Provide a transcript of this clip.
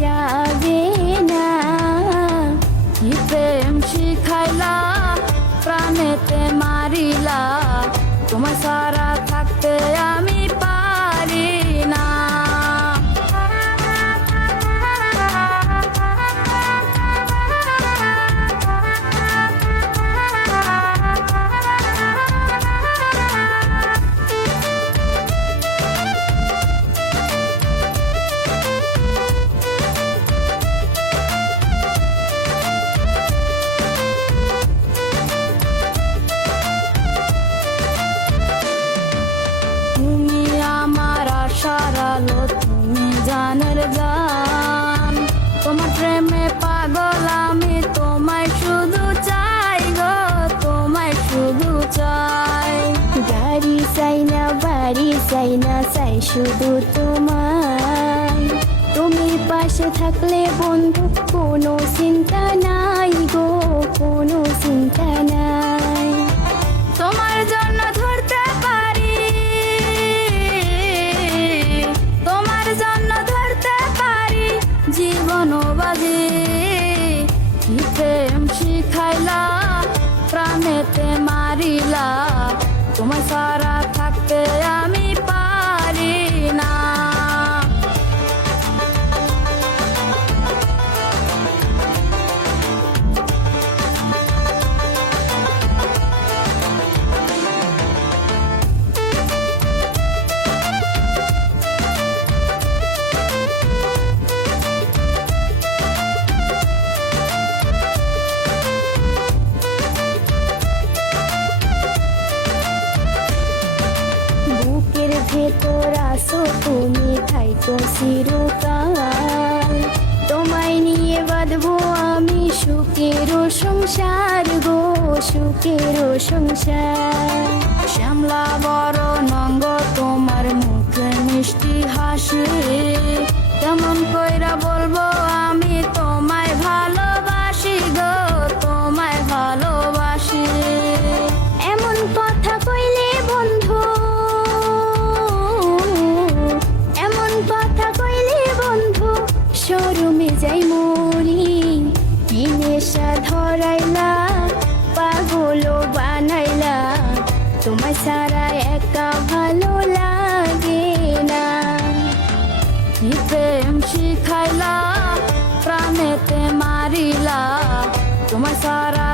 যাবে না। কি প্রেম শিখাইলা প্রাণেতে মারিলা, তোমার সারা থাকতে আমি পারি না। তুমি আমার আশার আলো, তুমি জানের জান, তোমার প্রেমে পাগল আমি, তোমায় শুধু চাই গো, তোমায় শুধু চাই। গাড়ি চাই না, বাড়ি চাই না, চাই শুধু তোমায়। তুমি পাশে থাকলে বন্ধু কোনো চিন্তা নাই গো, কোনো চিন্তা নাই। তোমার জন্য ধরতে পারি, তোমার জন্য ধরতে পারি জীবন বাজি। কি প্রেম শিখাইলা প্রাণেতে মারিলা, তোমার সারা থাকতে আমি পারি না। বুকের ভেতর আসো তুমি, থাইকো চিরকাল। তোমায় নিয়ে বাঁধবো আমি সুখের সংসার গো, সুখের সংসার। শ্যামলা বড় নঙ্গ তোমার মুখে মিষ্টি হাসি, কেমন কইরা বলবো আমি তোমায় ভালোবাসি গো, তোমায় ভালোবাসি। এমন কথা কইলে বন্ধু, এমন কথা কইলে বন্ধু শরমে যাই মরি। কি নেশা ধরাইলা পাগল বানাইলা, তোমায় ছাড়া একা ভালো লাগে না। কি প্রেম শিখাইলা প্রাণেতে মারিলা, তোমার সারা